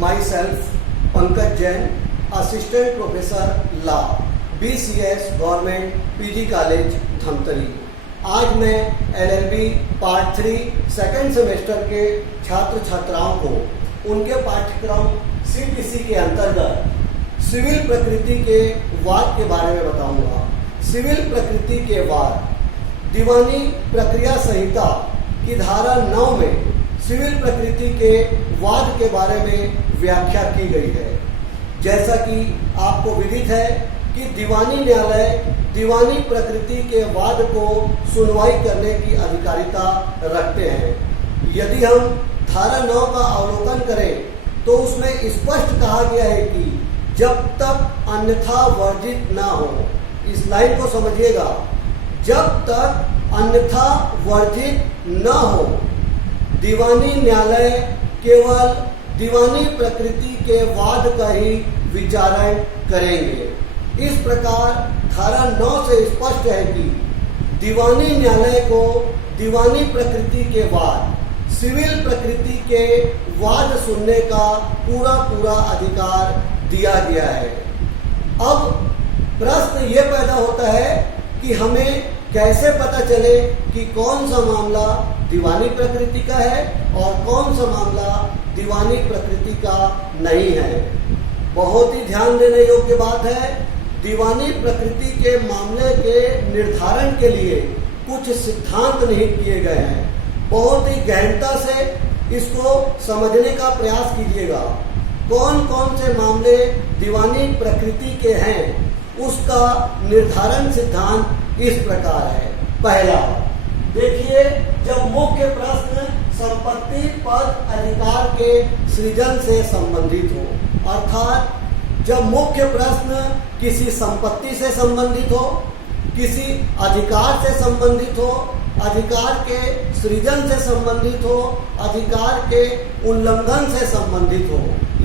myself Pankaj Jain, Assistant Professor Law, BCS Government PG College Dhamtari. आज मैं LLB part 3 second semester के छात्र छात्राओं को उनके पाठ्यक्रम CPC के अंतर्गत सिविल प्रकृति के वाद के बारे में बताऊंगा। सिविल प्रकृति के वाद दीवानी प्रक्रिया संहिता की धारा 9 में सिविल प्रकृति के वाद के बारे में व्याख्या की गई है। जैसा कि आपको विदित है कि दीवानी न्यायालय दीवानी प्रकृति के वाद को सुनवाई करने की अधिकारिता रखते हैं। यदि हम धारा 9 का अवलोकन करें तो उसमें स्पष्ट कहा गया है कि जब तक अन्यथा वर्जित ना हो, इस लाइन को समझिएगा, जब तक अन्यथा वर्जित न हो दीवानी न्यायालय केवल दीवानी प्रकृति के वाद का ही विचारण करेंगे। इस प्रकार धारा 9 से स्पष्ट है कि दीवानी न्यायालय को दीवानी प्रकृति के वाद सिविल प्रकृति के वाद सुनने का पूरा अधिकार दिया गया है। अब प्रश्न ये पैदा होता है कि हमें कैसे पता चले कि कौन सा मामला दीवानी प्रकृति का है और कौन सा मामला दीवानी प्रकृति का नहीं है। बहुत ही ध्यान देने योग्य बात है, दीवानी प्रकृति के मामले के निर्धारण के लिए कुछ सिद्धांत निहित किए गए हैं। बहुत ही गहनता से इसको समझने का प्रयास कीजिएगा। कौन कौन से मामले दीवानी प्रकृति के हैं उसका निर्धारण सिद्धांत इस प्रकार है। पहला, देखिए, जब मुख्य प्रश्न संपत्ति पद अधिकार के सृजन से संबंधित हो, अर्थात जब मुख्य प्रश्न किसी संपत्ति से संबंधित हो, किसी अधिकार से संबंधित हो, अधिकार के सृजन से संबंधित हो, अधिकार के उल्लंघन से संबंधित हो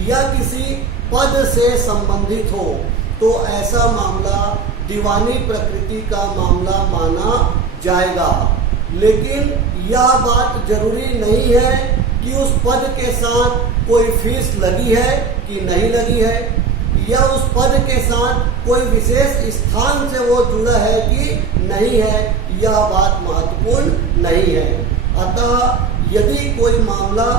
या किसी पद से संबंधित हो, तो ऐसा मामला दीवानी प्रकृति का मामला माना जाएगा। लेकिन यह बात जरूरी नहीं है कि उस पद के साथ कोई फीस लगी है कि नहीं लगी है, या उस पद के साथ कोई विशेष स्थान से वो जुड़ा है कि नहीं है, यह बात महत्वपूर्ण नहीं है। अतः यदि कोई मामला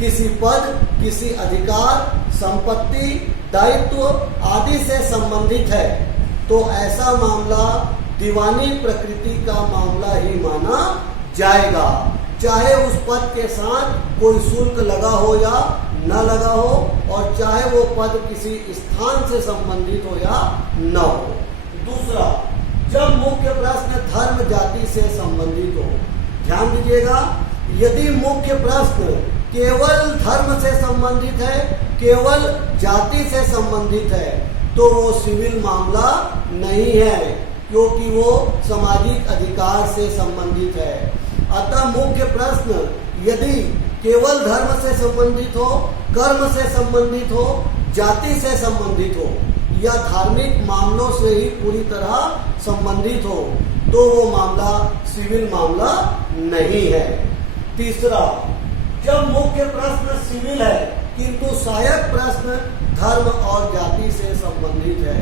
किसी पद, किसी अधिकार, संपत्ति, दायित्व आदि से संबंधित है तो ऐसा मामला दीवानी प्रकृति का मामला ही माना जाएगा, चाहे उस पद के साथ कोई शुल्क लगा हो या न लगा हो, और चाहे वो पद किसी स्थान से संबंधित हो या न हो। दूसरा, जब मुख्य प्रश्न धर्म जाति से संबंधित हो, ध्यान दीजिएगा, यदि मुख्य प्रश्न केवल धर्म से संबंधित है, केवल जाति से संबंधित है, तो वो सिविल मामला नहीं है, क्योंकि वो सामाजिक अधिकार से संबंधित है। अतः मुख्य प्रश्न यदि केवल धर्म से संबंधित हो, कर्म से संबंधित हो, जाति से संबंधित हो या धार्मिक मामलों से ही पूरी तरह संबंधित हो, तो वो मामला सिविल मामला नहीं है। तीसरा, जब मुख्य प्रश्न सिविल है किंतु सहायक प्रश्न धर्म और जाति से संबंधित है।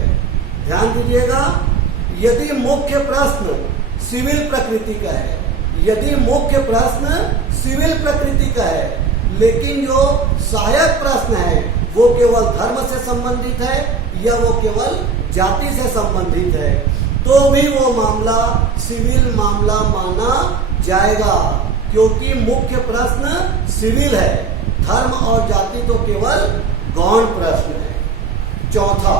ध्यान दीजिएगा, यदि मुख्य प्रश्न सिविल प्रकृति का है, यदि मुख्य प्रश्न सिविल प्रकृति का है, लेकिन जो सहायक प्रश्न है वो केवल धर्म से संबंधित है या वो केवल जाति से संबंधित है, तो भी वो मामला सिविल मामला माना जाएगा, क्योंकि मुख्य प्रश्न सिविल है, धर्म और जाति तो केवल गौण प्रश्न है। चौथा,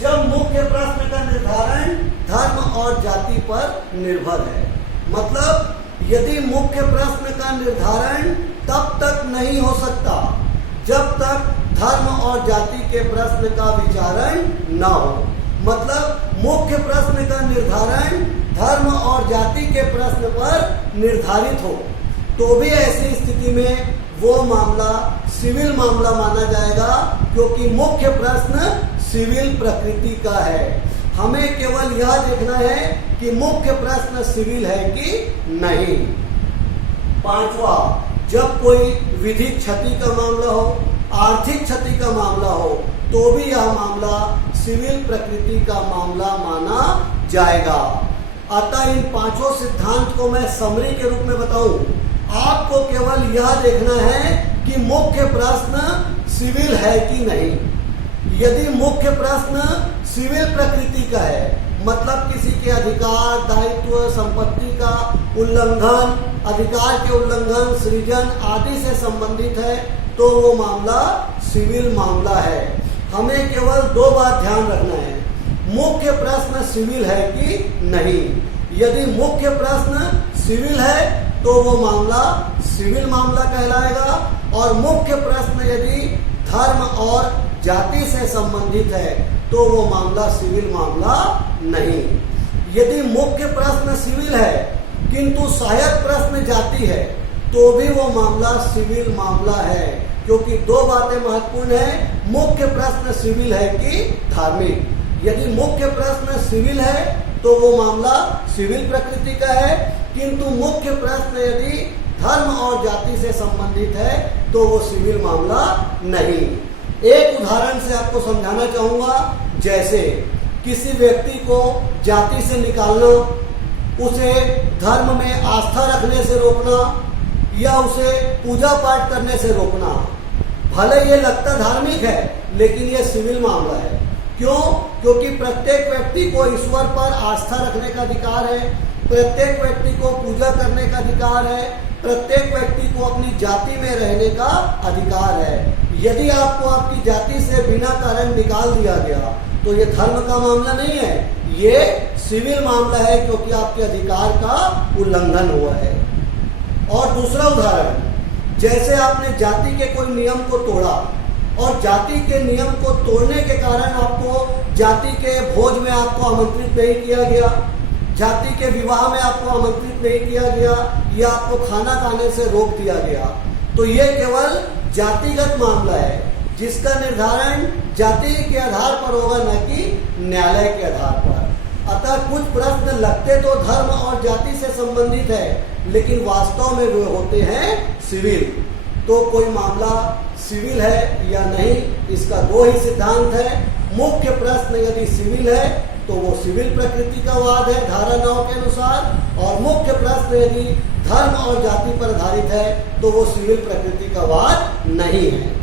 जब मुख्य प्रश्न का निर्धारण धर्म और जाति पर निर्भर है, मतलब यदि मुख्य प्रश्न का निर्धारण तब तक नहीं हो सकता जब तक धर्म और जाति के प्रश्न का विचारण न हो, मतलब मुख्य प्रश्न का निर्धारण धर्म और जाति के प्रश्न पर निर्धारित हो, तो भी ऐसी स्थिति में वो मामला सिविल मामला माना जाएगा, क्योंकि मुख्य प्रश्न सिविल प्रकृति का है। हमें केवल यह देखना है कि मुख्य प्रश्न सिविल है कि नहीं। पांचवा, जब कोई विधिक क्षति का मामला हो, आर्थिक क्षति का मामला हो तो भी यह मामला सिविल प्रकृति का मामला माना जाएगा। अतः इन पांचों सिद्धांत को मैं समरी के रूप में बताऊं, आपको केवल यह देखना है कि मुख्य प्रश्न सिविल है कि नहीं। यदि मुख्य प्रश्न सिविल प्रकृति का है, मतलब किसी के अधिकार, दायित्व, संपत्ति का उल्लंघन, अधिकार के उल्लंघन, सृजन आदि से संबंधित है, तो वो मामला सिविल मामला है। हमें केवल दो बात ध्यान रखना है, मुख्य प्रश्न सिविल है कि नहीं। यदि मुख्य प्रश्न सिविल है तो वो मामला सिविल मामला कहलाएगा, और मुख्य प्रश्न यदि धर्म और जाति से संबंधित है तो वो मामला सिविल मामला नहीं। यदि मुख्य प्रश्न सिविल है किंतु सहायक प्रश्न जाति है तो भी वो मामला सिविल मामला है, क्योंकि दो बातें महत्वपूर्ण हैं, मुख्य प्रश्न सिविल है कि धार्मिक। यदि मुख्य प्रश्न सिविल है तो वो मामला सिविल प्रकृति का है, किंतु मुख्य प्रश्न यदि धर्म और जाति से संबंधित है तो वो सिविल मामला नहीं। एक उदाहरण से आपको समझाना चाहूंगा, जैसे किसी व्यक्ति को जाति से निकालना, उसे धर्म में आस्था रखने से रोकना या उसे पूजा पाठ करने से रोकना। भले ये लगता धार्मिक है लेकिन ये सिविल मामला है। क्यों? क्योंकि प्रत्येक व्यक्ति को ईश्वर पर आस्था रखने का अधिकार है, प्रत्येक व्यक्ति को पूजा करने का अधिकार है, प्रत्येक व्यक्ति को अपनी जाति में रहने का अधिकार है। यदि आपको आपकी जाति से बिना कारण निकाल दिया गया तो ये धर्म का मामला नहीं है, ये सिविल मामला है, क्योंकि आपके अधिकार का उल्लंघन हुआ है। और दूसरा उदाहरण, जैसे आपने जाति के कोई नियम को तोड़ा और जाति के नियम को तोड़ने के कारण आपको जाति के भोज में आपको आमंत्रित नहीं किया गया, जाति के विवाह में आपको आमंत्रित नहीं किया गया, या आपको खाना खाने से रोक दिया गया, तो ये केवल जातिगत मामला है, जिसका निर्धारण जाति के आधार पर होगा, न कि न्यायालय के आधार पर। अतः कुछ प्रश्न लगते तो धर्म और जाति से संबंधित है, लेकिन वास्तव में वे होते हैं सिविल। तो कोई मामला सिविल है या नहीं, इसका दो ही सिद्धांत है। मुख्य प्रश्न यदि सिविल है तो वो सिविल प्रकृति का वाद है धारा 9 के अनुसार, और मुख्य प्रश्न यदि धर्म और जाति पर आधारित है तो वो सिविल प्रकृति का वाद नहीं है।